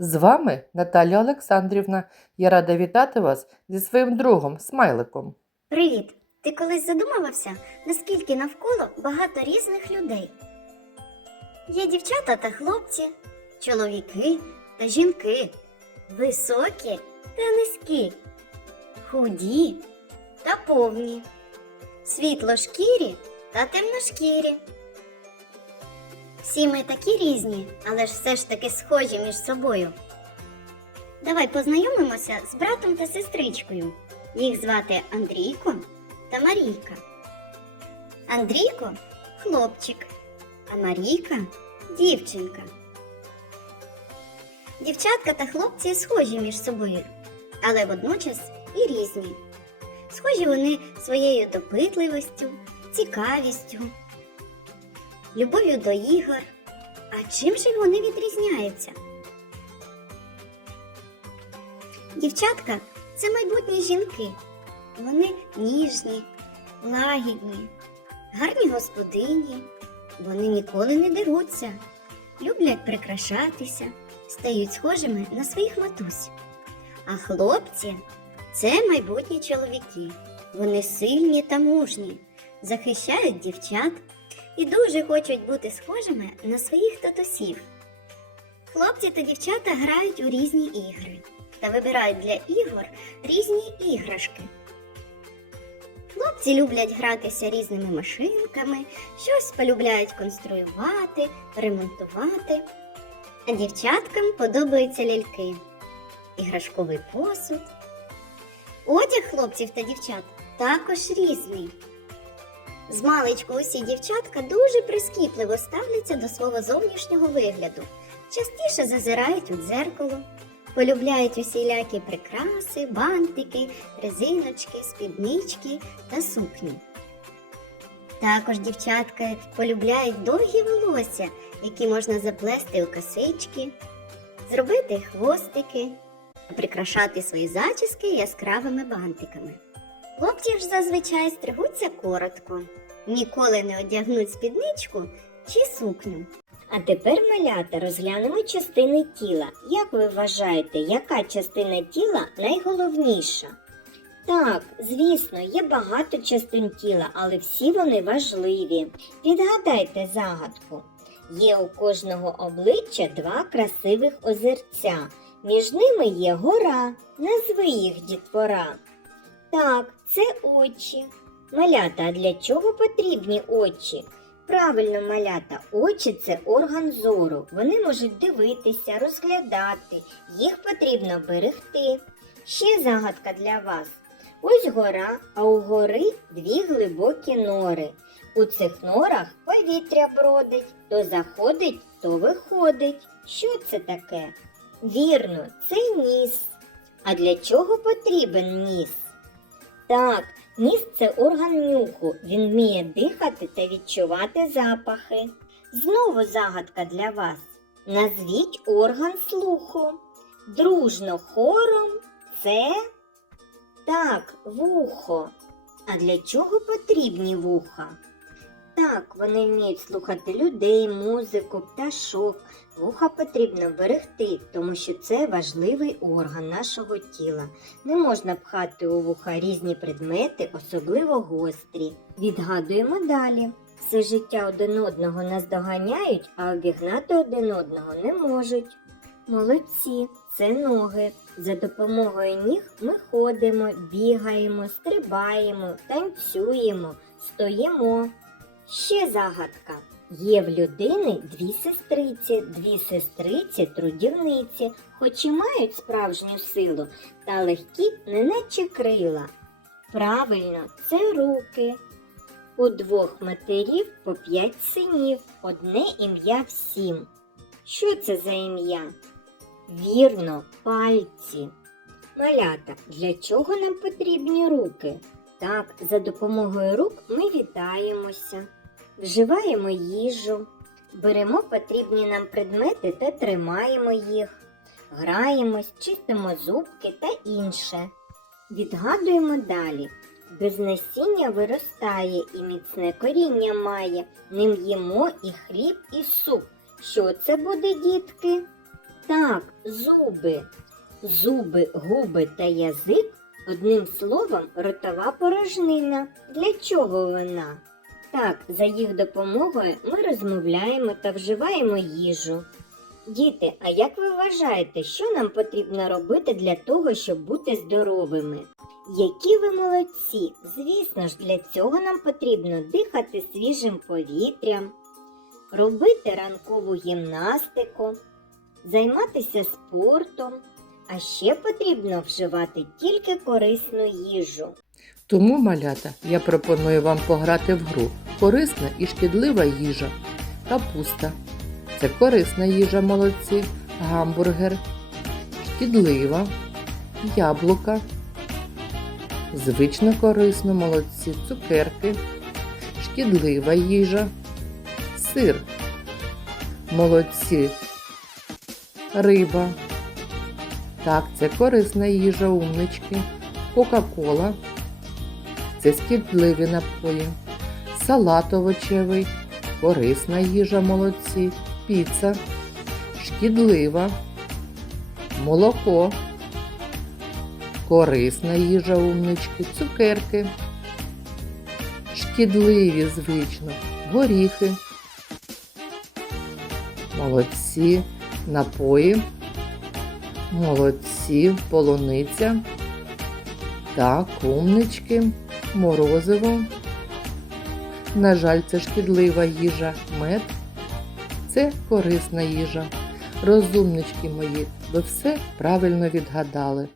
З вами Наталя Олександрівна. Я рада вітати вас зі своїм другом Смайликом. Привіт! Ти колись задумувався, наскільки навколо багато різних людей? Є дівчата та хлопці, чоловіки та жінки, високі та низькі, худі та повні, світлошкірі та темношкірі. Всі ми такі різні, але ж все ж таки схожі між собою. Давай познайомимося з братом та сестричкою. Їх звати Андрійко та Марійка. Андрійко хлопчик, а Марійка дівчинка. Дівчатка та хлопці схожі між собою, але водночас і різні. Схожі вони своєю допитливістю, цікавістю, любов'ю до ігор. А чим же вони відрізняються? Дівчатка це майбутні жінки. Вони ніжні, лагідні, гарні господині. Вони ніколи не деруться, люблять прикрашатися, стають схожими на своїх матусь. А хлопці це майбутні чоловіки. Вони сильні та мужні, захищають дівчат і дуже хочуть бути схожими на своїх татусів. Хлопці та дівчата грають у різні ігри та вибирають для ігор різні іграшки. Хлопці люблять гратися різними машинками, щось полюбляють конструювати, ремонтувати. А дівчаткам подобаються ляльки, іграшковий посуд. Одяг хлопців та дівчат також різний. З маличку усі дівчатка дуже прискіпливо ставляться до свого зовнішнього вигляду, частіше зазирають у дзеркало, полюбляють усілякі прикраси, бантики, резиночки, спіднички та сукні. Також дівчатка полюбляють довгі волосся, які можна заплести у косички, зробити хвостики, прикрашати свої зачіски яскравими бантиками. Хлопці ж зазвичай стригуться коротко, ніколи не одягнуть спідничку чи сукню. А тепер, малята, розглянемо частини тіла. Як ви вважаєте, яка частина тіла найголовніша? Так, звісно, є багато частин тіла, але всі вони важливі. Відгадайте загадку. Є у кожного обличчя два красивих озерця. Між ними є гора. Назви їх дітвора. Так, це очі. Малята, а для чого потрібні очі? Правильно, малята, очі це орган зору. Вони можуть дивитися, розглядати. Їх потрібно берегти. Ще загадка для вас. Ось гора, а у гори дві глибокі нори. У цих норах повітря бродить, то заходить, то виходить. Що це таке? Вірно, це ніс. А для чого потрібен ніс? Так, Ніс це орган нюху. Він вміє дихати та відчувати запахи. Знову загадка для вас. Назвіть орган слуху. Дружно хором це так, вухо. А для чого потрібні вуха? Так, вони вміють слухати людей, музику, пташок. Вуха потрібно берегти, тому що це важливий орган нашого тіла. Не можна пхати у вуха різні предмети, особливо гострі. Відгадуємо далі. Все життя один одного наздоганяють, а обігнати один одного не можуть. Молодці, це ноги. За допомогою ніг ми ходимо, бігаємо, стрибаємо, танцюємо, стоїмо. Ще загадка. Є в людини дві сестриці, дві сестриці трудівниці, хоч і мають справжню силу, та легкі, неначе крила. Правильно, це руки. У двох матерів по п'ять синів, одне ім'я всім. Що це за ім'я? Вірно, пальці. Малята, для чого нам потрібні руки? Так, за допомогою рук ми вітаємося, вживаємо їжу, беремо потрібні нам предмети та тримаємо їх, граємось, чистимо зубки та інше. Відгадуємо далі. Без насіння виростає і міцне коріння має, ним їмо і хліб, і суп. Що це буде, дітки? Так, зуби. Зуби, губи та язик одним словом ротова порожнина. Для чого вона? Так, за їх допомогою ми розмовляємо та вживаємо їжу. Діти, а як ви вважаєте, що нам потрібно робити для того, щоб бути здоровими? Які ви молодці! Звісно ж, для цього нам потрібно дихати свіжим повітрям, робити ранкову гімнастику, займатися спортом, а ще потрібно вживати тільки корисну їжу. Тому, малята, я пропоную вам пограти в гру корисна і шкідлива їжа. Капуста. Це корисна їжа, молодці. Гамбургер. Шкідлива. Яблука. Звично корисно, молодці. Цукерки. Шкідлива їжа. Сир. Молодці. Риба. Так, це корисна їжа, умнички. Кока-кола. Це шкідливі напої. Салат овочевий, корисна їжа молодці, піца, шкідлива, молоко, корисна їжа умнички, цукерки, шкідливі звично, горіхи, молодці, напої, молодці, полуниця. Так, умнички, морозиво. На жаль, це шкідлива їжа, мед. Це корисна їжа. Розумнички мої, ви все правильно відгадали.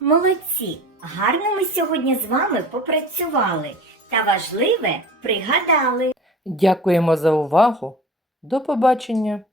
Молодці! Гарно ми сьогодні з вами попрацювали та важливе пригадали. Дякуємо за увагу. До побачення!